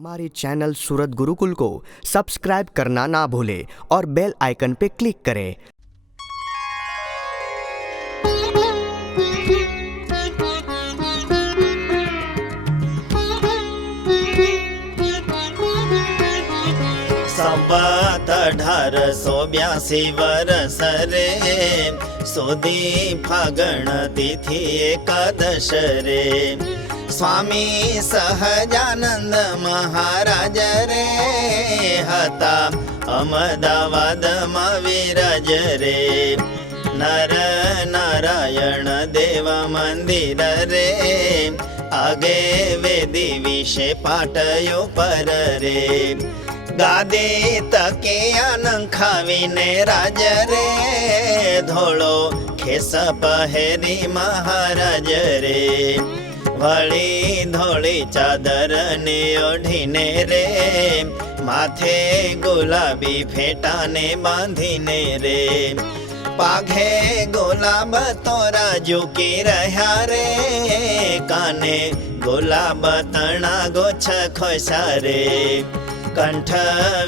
हमारे चैनल सूरत गुरुकुल को सब्सक्राइब करना ना भूलें और बेल आइकन पे क्लिक करें। संवत 1882 वर्ष रे सोदी फागण तिथि एकादश रे स्वामी सहजानंद महाराज रे हता अहमदाबाद में विराज रे नर नारायण देव मंदिर रे आगे वेदी विषे पाटयो पर रे गादे तके नंखावीने राज रे धोळो खेस पहेरी महाराज रे वળી ધોળી ચાદર ને ઓઢીને રે માથે ગુલાબી ફેટાને બાંધીને રે પાઘે ગુલાબ તોરા ઝૂકી રહ્યા રે કાને ગુલાબ તણા ગોછ ખોસા રે કંઠ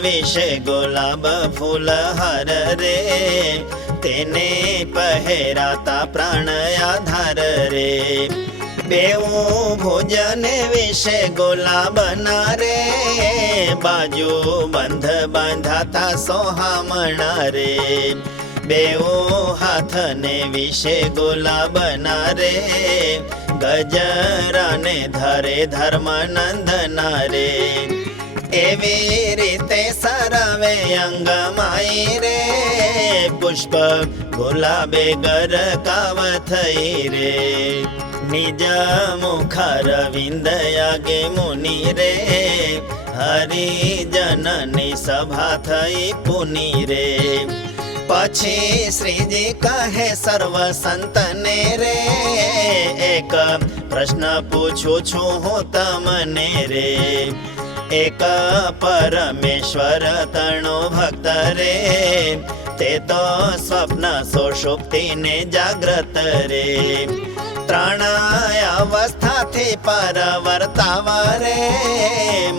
વિશે ગુલાબ ફૂલ હાર રે તેને પહેરાતા પ્રાણ આધાર રે बेऊ भोजन विषे गुलाब नारे बाजू बंध बांधाता सोहामणा रे बेऊ हाथ ने विषे गुलाब नारे गजरा ने धरे धर्मानंद नारे एवी रीते सरवे अंग माई रे पुष्प गुलाबे गर कावथई रे निज मुखर विंदयागे मुनि रे हरिजननी सभा थई पुनि रे पछी श्रीजी कहे सर्व संतने रे एक प्रश्न पूछू छु हूँ तमने रे एक परमेश्वर तणो भक्त रे ते तो स्वप्न सुषुप्ति ने जाग्रत रे ત્રણેય થી પરવર્તાવ રે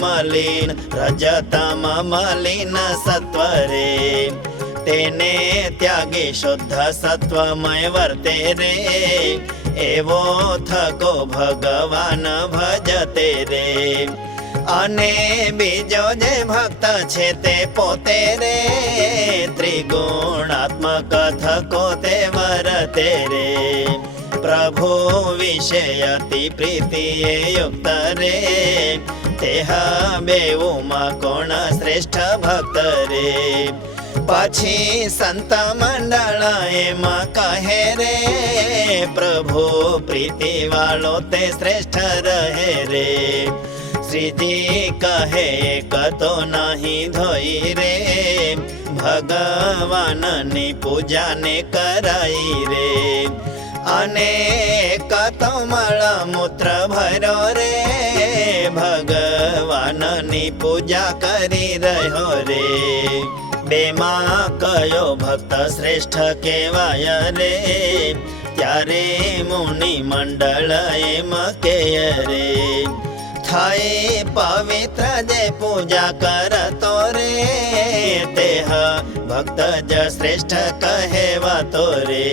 મલિન રજતમ મલિન સત્વ રે તેને ત્યાગી શુદ્ધ સત્વમય વર્તે રે એવો થકો ભગવાન ભજતે રે અને બીજો જે ભક્ત છે તે પોતે રે ત્રિગુણાત્મક થકો તે વર્તે રે प्रभु विषय अति प्रीति युक्त रे तेह बेऊ मा कोण श्रेष्ठ भक्त रे पछी संत मंडल एम कहे रे प्रभु प्रीति वालो ते श्रेष्ठ रहे रे श्रीजी कहे एक तो नहीं धोई रे भगवान नी पूजा ने कराई रे अनेक तमल मूत्र भरो रे भगवान नी पूजा करी रहो रे बेमा कयो भक्त श्रेष्ठ केवाय रे त्यारे मुनि मंडल एम केय रे थाई पवित्र जे पूजा करतो रे तेह भक्त ज श्रेष्ठ कहेवातो रे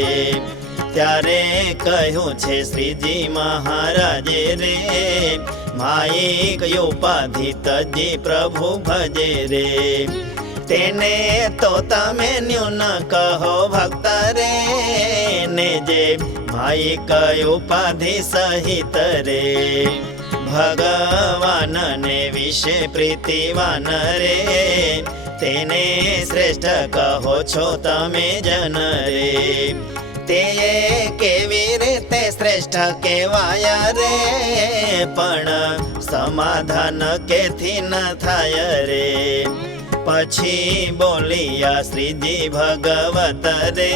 त्यारे कहूँ छे श्रीजी महाराजे रे माईक उपाधि तजी प्रभु भजे रे तेने तो तमे न्यून कहो भक्त रे ने जे माईक उपाधि सहित रे भगवान ने विषे प्रीतिवान रे तेने श्रेष्ठ कहो छो तमे जन रे ते केवी रीते श्रेष्ठ केवाय रे पण समाधान केथी न थाय रे पछी बोलिया श्रीजी भगवत रे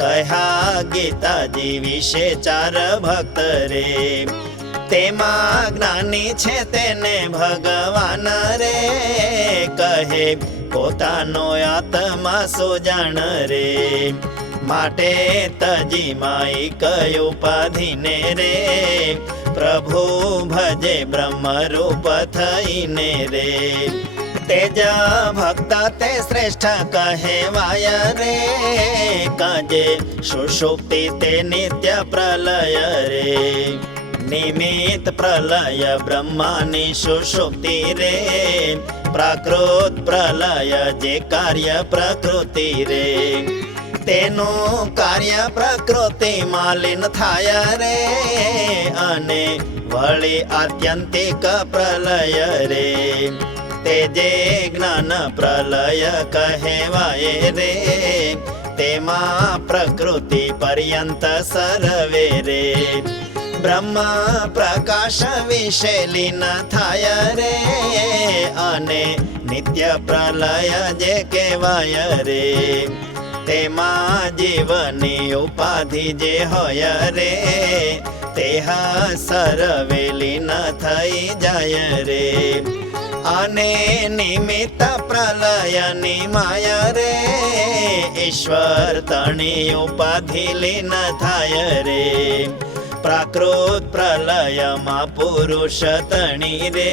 कहा गीताजी विषे 4 भक्त रे तेमा ज्ञानी छे तेने भगवान रे कहे पोतानो आत्मा सुजाण रे माटे तजी माई कयो उपाधि ने रे પ્રભુ ભજે બ્રહ્મરૂપ થઈને રે. તેજ ભક્ત તે શ્રેષ્ઠ કહેવાય રે, કાજે સુષુપ્તિ તે નિત્ય પ્રલય રે. નિમિત્ત પ્રલય બ્રહ્માની સુષુપ્તિ રે, પ્રાકૃત પ્રલય જે કાર્ય પ્રકૃતિ રે. તેનું કાર્ય પ્રકૃતિ માલિન થાય રે, અને વળી આત્યંતિક પ્રલય રે. તે જે જ્ઞાન પ્રલય કહેવાય રે, તેમાં પ્રકૃતિ પર્યંત સર્વે રે. બ્રહ્મ પ્રકાશ વિશે લીન થાય રે, અને નિત્ય પ્રલય જે કહેવાય રે. તેમાં જીવની ઉપાધિ જે હોય રે, તે સર્વે લીન થઈ જાય રે. અને નિમિત્ત પ્રલયની માયા રે, ઈશ્વર તણી ઉપાધિ લીન થાય રે. પ્રાકૃત પ્રલયમાં પુરુષ તણી રે,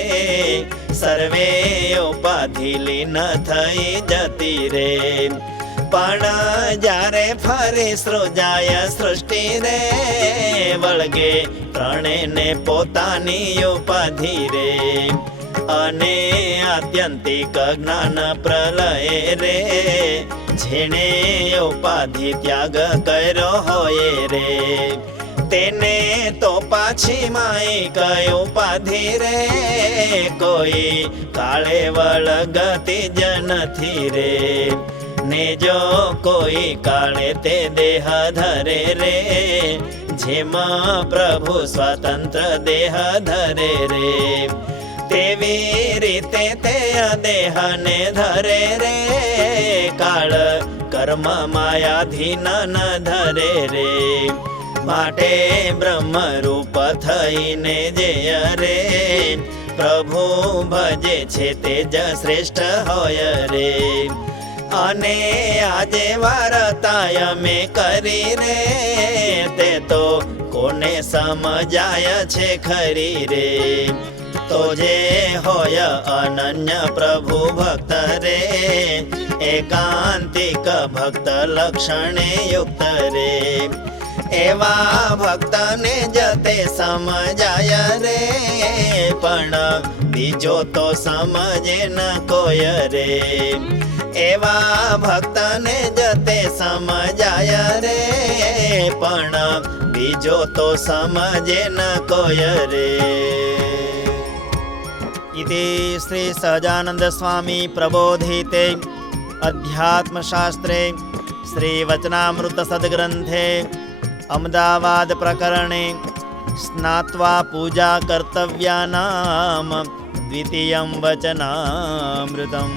સર્વે ઉપાધિ લીન થઈ જતી રે. પણ જ્યારે ફરી સૃજાય સૃષ્ટિ રે, વળગે ત્રણેને પોતાની ઉપાધિ રે. અને આત્યંતિક જ્ઞાન પ્રલય રે, જેણે ઉપાધિ ત્યાગ કર્યો હોય રે. તેને તો પાછી માય કઈ ઉપાધિ રે, કોઈ કાળે વળગતી જ નથી રે. ને જો કોઈ કાળે તે દેહ ધરે રે, જેમાં પ્રભુ સ્વતંત્ર દેહ ધરે રે. તેવી રીતે તે દેહને ધરે રે, કાળ કર્મ માયાધીન ન ધરે રે. માટે બ્રહ્મરૂપ થઈને જે રે, પ્રભુ ભજે છે તે જ શ્રેષ્ઠ હોય રે. અને આજે વાર્તા અમે કરી રે, તે તો કોને સમજાય છે ખરી રે. તો જે હોય અનન્ય પ્રભુ ભક્ત રે, એકાંતિક ભક્ત લક્ષણે યુક્ત રે. એવા ભક્તને જતે સમજાય રે, પણ બીજો તો સમજે ન કોઈ રે. એવા ભક્તને જતે સમજાય રે, પણ બીજો તો સમજે ન કોઈ રે. ઇતિ શ્રી સહજાનંદ સ્વામી પ્રબોધિતે અધ્યાત્મશાસ્ત્રે શ્રી વચનામૃત સદગ્રંથે અમદાવાદ પ્રકરણે સ્નાત્વા પૂજા કર્તવ્યાનામ દ્વિતીયં વચનામૃતમ.